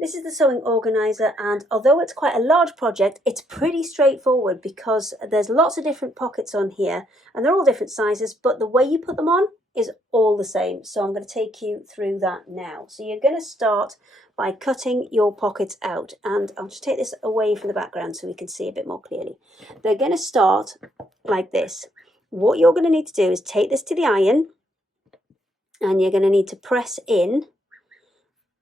This is the sewing organizer, and although it's quite a large project, it's pretty straightforward because there's lots of different pockets on here and they're all different sizes, but the way you put them on is all the same. So I'm going to take you through that now. So you're going to start by cutting your pockets out, and I'll just take this away from the background so we can see a bit more clearly. They're going to start like this. What you're going to need to do is take this to the iron, and you're going to need to press in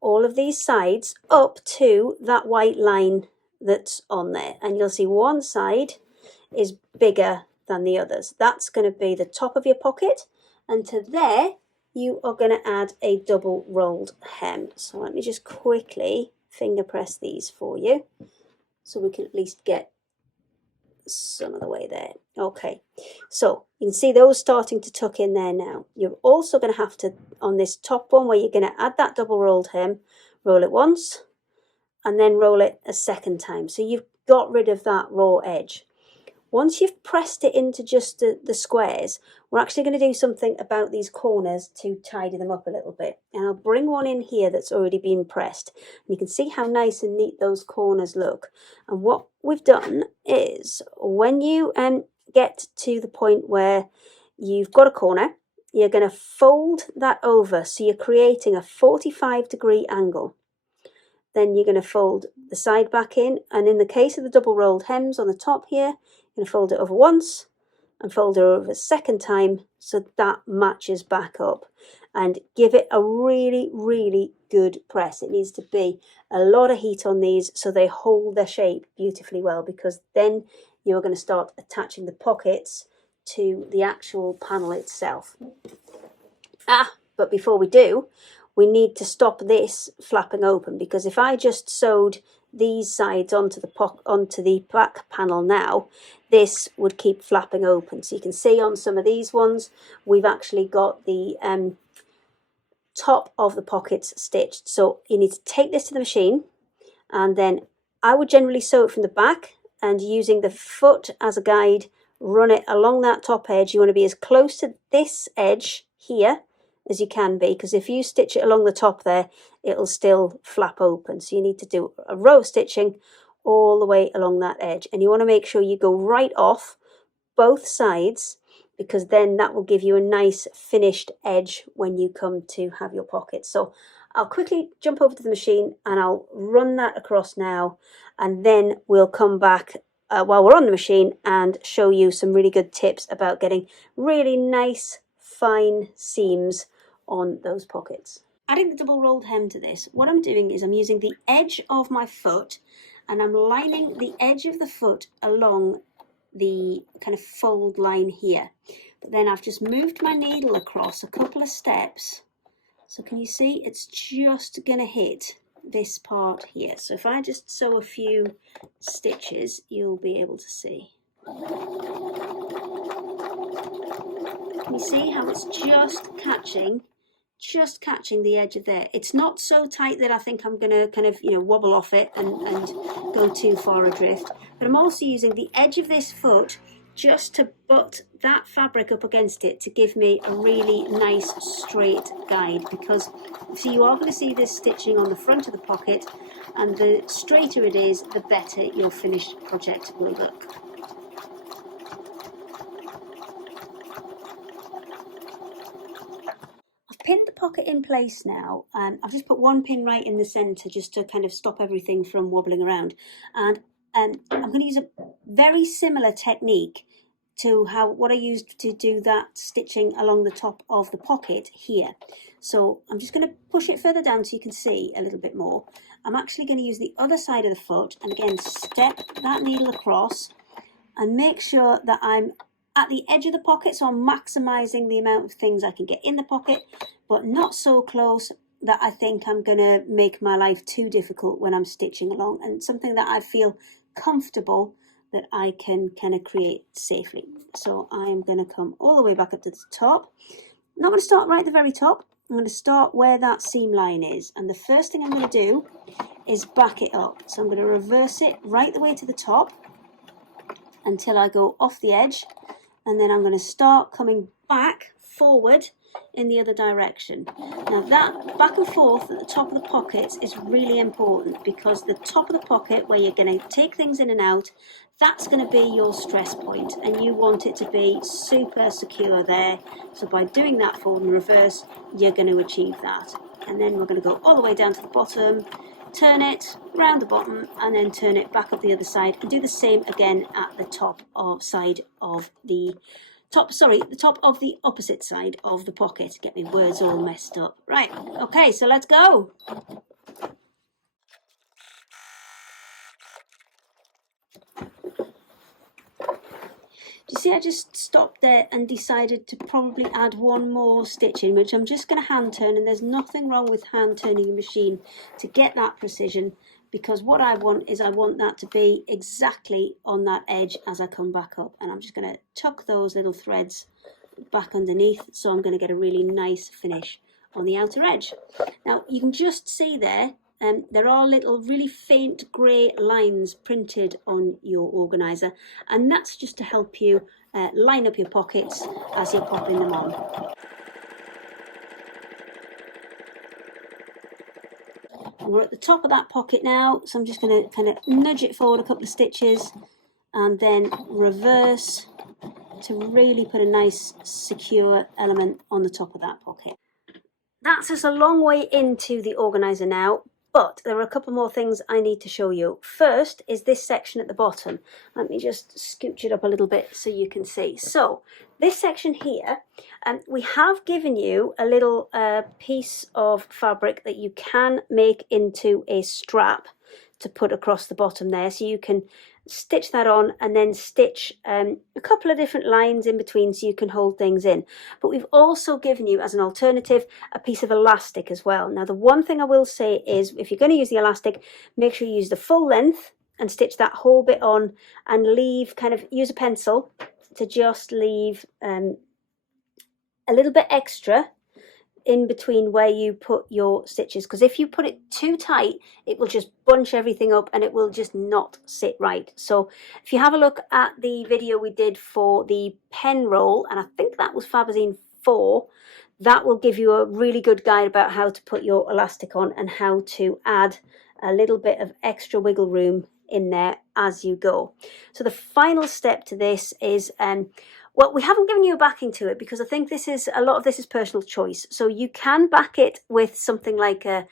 all of these sides up to that white line that's on there, and you'll see one side is bigger than the others. That's going to be the top of your pocket, and to there you are going to add a double rolled hem. So let me just quickly finger press these for you so we can at least get some of the way there. Okay, so you can see those starting to tuck in there now. You're also going to have to, on this top one where you're going to add that double rolled hem, roll it once and then roll it a second time. So you've got rid of that raw edge. Once you've pressed it into just the squares, we're actually going to do something about these corners to tidy them up a little bit. And I'll bring one in here that's already been pressed. And you can see how nice and neat those corners look. And what we've done is, when you get to the point where you've got a corner, you're going to fold that over. So you're creating a 45-degree angle. Then you're going to fold the side back in. And in the case of the double rolled hems on the top here, you're going to fold it over once and fold it over a second time so that matches back up, and give it a really, really good press. It needs to be a lot of heat on these so they hold their shape beautifully well, because then you're going to start attaching the pockets to the actual panel itself. But before we do, we need to stop this flapping open, because if I just sewed these sides onto the back panel now, this would keep flapping open. So you can see on some of these ones we've actually got the top of the pockets stitched. So you need to take this to the machine, and then I would generally sew it from the back, and using the foot as a guide, run it along that top edge. You want to be as close to this edge here as you can be, because if you stitch it along the top there, it'll still flap open. So you need to do a row of stitching all the way along that edge, and you want to make sure you go right off both sides, because then that will give you a nice finished edge when you come to have your pocket. So I'll quickly jump over to the machine and I'll run that across now, and then we'll come back while we're on the machine and show you some really good tips about getting really nice fine seams on those pockets. Adding the double rolled hem to this, what I'm doing is I'm using the edge of my foot, and I'm lining the edge of the foot along the kind of fold line here. But then I've just moved my needle across a couple of steps. So can you see it's just going to hit this part here. So if I just sew a few stitches, you'll be able to see. Can you see how it's just catching the edge of there? It's not so tight that I think I'm going to kind of, wobble off it and go too far adrift. But I'm also using the edge of this foot just to butt that fabric up against it to give me a really nice straight guide, because so you are going to see this stitching on the front of the pocket, and the straighter it is, the better your finished project will look. Pinned the pocket in place now. I've just put one pin right in the centre just to kind of stop everything from wobbling around, and I'm going to use a very similar technique to what I used to do that stitching along the top of the pocket here. So I'm just going to push it further down so you can see a little bit more. I'm actually going to use the other side of the foot, and again step that needle across and make sure that I'm at the edge of the pocket, so I'm maximising the amount of things I can get in the pocket, but not so close that I think I'm going to make my life too difficult when I'm stitching along, and something that I feel comfortable that I can kind of create safely. So I'm going to come all the way back up to the top. I'm not going to start right at the very top. I'm going to start where that seam line is, and the first thing I'm going to do is back it up. So I'm going to reverse it right the way to the top until I go off the edge, and then I'm going to start coming back forward in the other direction. Now that back and forth at the top of the pockets is really important, because the top of the pocket where you're going to take things in and out, that's going to be your stress point, and you want it to be super secure there. So by doing that forward and reverse, you're going to achieve that. And then we're going to go all the way down to the bottom, turn it round the bottom, and then turn it back up the other side, and do the same again at the top of the top of the opposite side of the pocket. Get my words all messed up. Right, okay, so let's go. Do you see, I just stopped there and decided to probably add one more stitch in, which I'm just going to hand turn, and there's nothing wrong with hand turning a machine to get that precision, because what I want is I want that to be exactly on that edge as I come back up, and I'm just going to tuck those little threads back underneath, so I'm going to get a really nice finish on the outer edge. Now you can just see there, there are little really faint grey lines printed on your organiser, and that's just to help you line up your pockets as you're popping them on. And we're at the top of that pocket now, so I'm just going to kind of nudge it forward a couple of stitches and then reverse to really put a nice secure element on the top of that pocket. That's us a long way into the organiser now, but there are a couple more things I need to show you. First is this section at the bottom. Let me just scooch it up a little bit so you can see. So this section here, we have given you a little piece of fabric that you can make into a strap to put across the bottom there, so you can stitch that on and then stitch a couple of different lines in between so you can hold things in. But we've also given you, as an alternative, a piece of elastic as well. Now the one thing I will say is, if you're going to use the elastic, make sure you use the full length and stitch that whole bit on, and leave, kind of use a pencil to just leave a little bit extra in between where you put your stitches, because if you put it too tight, it will just bunch everything up and it will just not sit right. So if you have a look at the video we did for the pen roll, and I think that was Fabazine 4, that will give you a really good guide about how to put your elastic on and how to add a little bit of extra wiggle room in there as you go. So the final step to this is well, we haven't given you a backing to it, because I think a lot of this is personal choice. So you can back it with something like a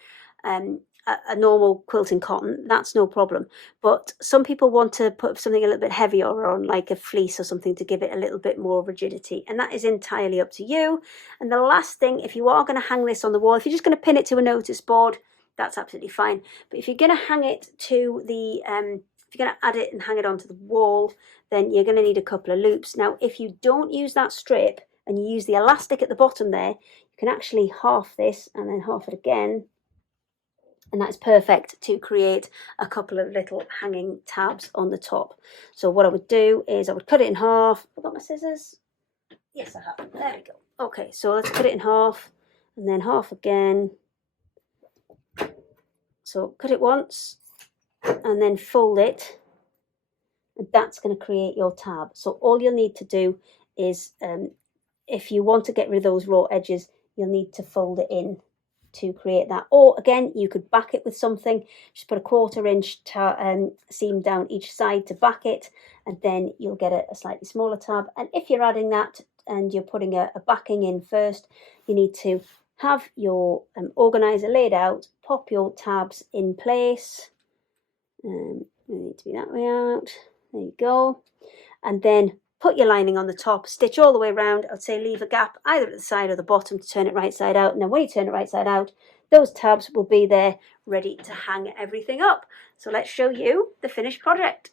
normal quilting cotton, that's no problem. But some people want to put something a little bit heavier on, like a fleece or something, to give it a little bit more rigidity, and that is entirely up to you. And the last thing, if you are going to hang this on the wall, if you're just going to pin it to a notice board, that's absolutely fine. But if you're going to hang it to the if you're going to add it and hang it onto the wall, then you're going to need a couple of loops. Now, if you don't use that strip and you use the elastic at the bottom there, you can actually half this and then half it again, and that's perfect to create a couple of little hanging tabs on the top. So what I would do is I would cut it in half. I've got my scissors. Yes, I have. There we go. Okay, so let's cut it in half and then half again. So cut it once and then fold it, and that's going to create your tab. So all you'll need to do is, if you want to get rid of those raw edges, you'll need to fold it in to create that. Or again, you could back it with something, just put a 1/4 inch seam down each side to back it, and then you'll get a slightly smaller tab. And if you're adding that and you're putting a backing in first, you need to have your organiser laid out, pop your tabs in place. They need to be that way out. There you go. And then put your lining on the top, stitch all the way around. I'd say leave a gap either at the side or the bottom to turn it right side out. And then when you turn it right side out, those tabs will be there ready to hang everything up. So let's show you the finished project.